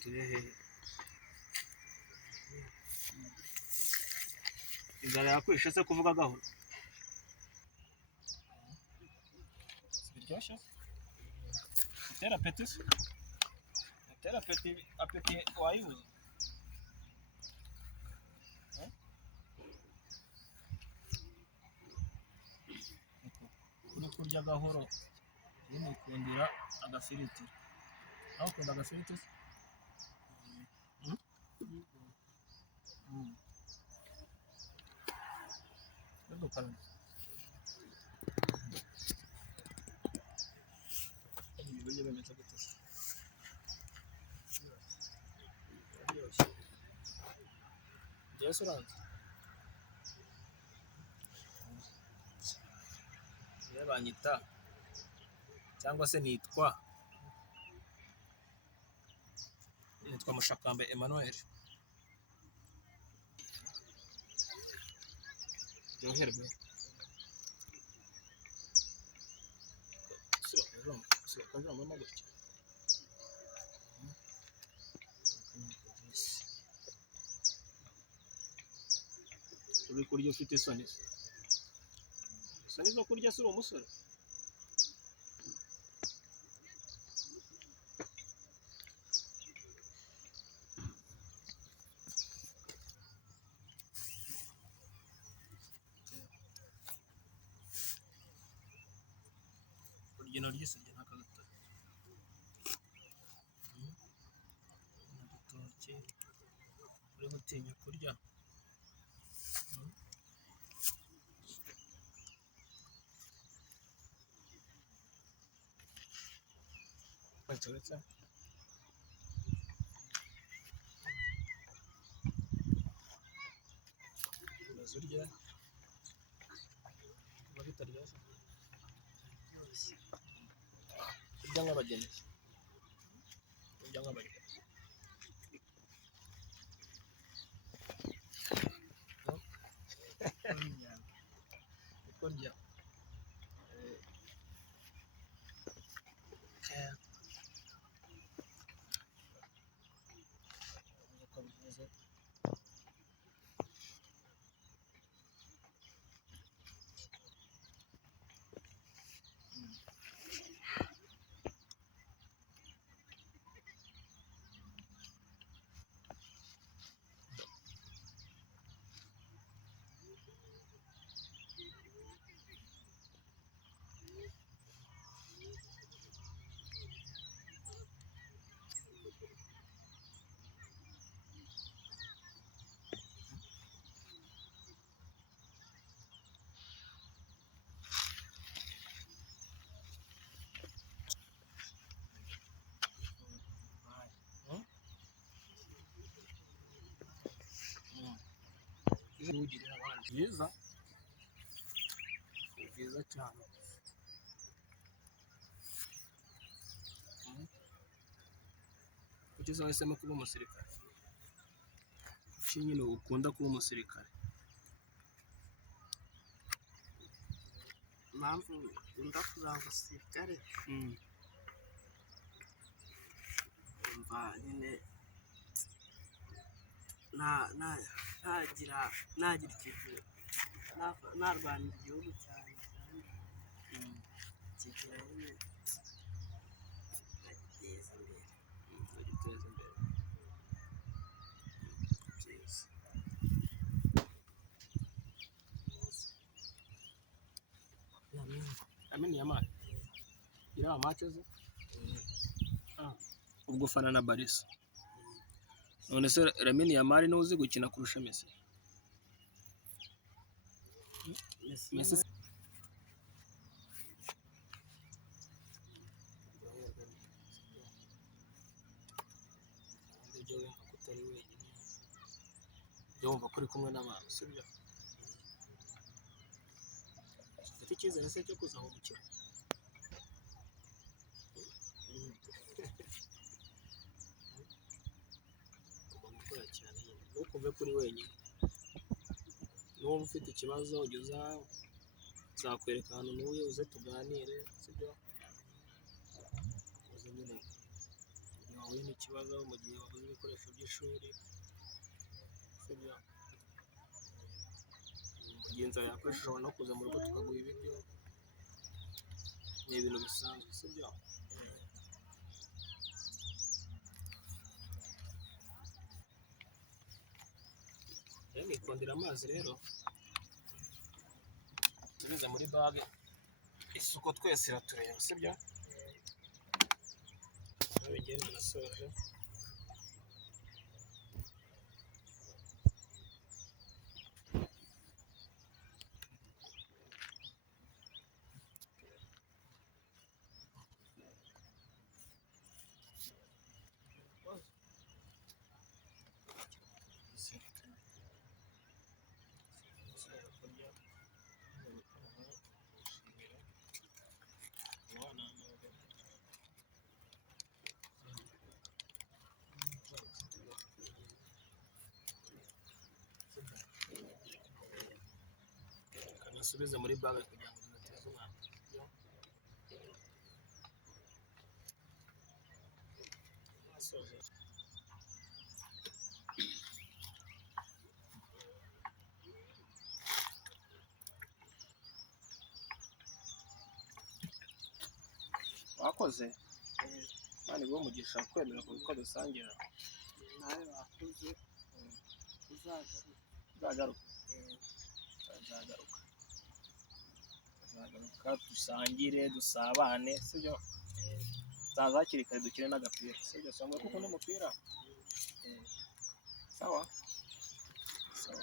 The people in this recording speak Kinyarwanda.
turehe inzara yakwishe se kuvuga gahoro biryoshye utera apeti se utera apeti wayibuze uri kurya gahoro ukundira agafiriti aho ukunda agafiriti se ibiryo bimeze gute se byose uranze iyo banyita cyangwa se nitwa Mushakambe Emmanuel ryoherwe bakajambamo gutya uri kurya ufite isoni zo kurya si uri umusore urugendo ry'isenge n'akagatare udutoki uri gutinya kurya uretse urya kuba bitaryoshye kurya nk'abageni kurya ugirira abandi byiza cyane kuki wahisemo kuba umusirikare kuki nyine ukunda kuba umusirikare impamvu ukunda kuba umusirikare umva nyine nagira ikintu narwanira igihugu cyane kigira nyine nkagiteza imbere byiza Lamine Yamal iriya match ze ubwo ufana na Barca none se Lamine Yamal niwe uzi gukina kurusha Messi yumva ko uri kumwe n'abantu sibyo ufite icyizere se cyo kuza mu mukino gukora cyane ntukumve kuri wenyine n'uwumva ufite ikibazo ugeza nzakwereka ahantu n'uye uze tuganire sibyo uze nyine wahuye n'ikibazo mu gihe wabuze ibikoresho by'ishuri, sibyo? Mu gihe inzara yakwishe ushobora no kuza mu rugo tukaguha ibiryo, ni ibintu bisanzwe, sibyo? Rero nikundira amazi rero, tunyuze muri bage, isuku twese iratureba, sibyo? Nabigenda nasoje. Kanasubize muri bage kugira ngo tudateza umwanda, sibyo? Nasoje. Wakoze? Imana iguhe umugisha kwemera ko dusangira. nawe wakoze uzagaruka. Uzagaruka. Uzagaruka dusangire, dusabane, sibyo? Tuzaza hakiri kare dukine n'agapira, sibyo? Sangwa kuko n'umupira. Sawa? Sawa.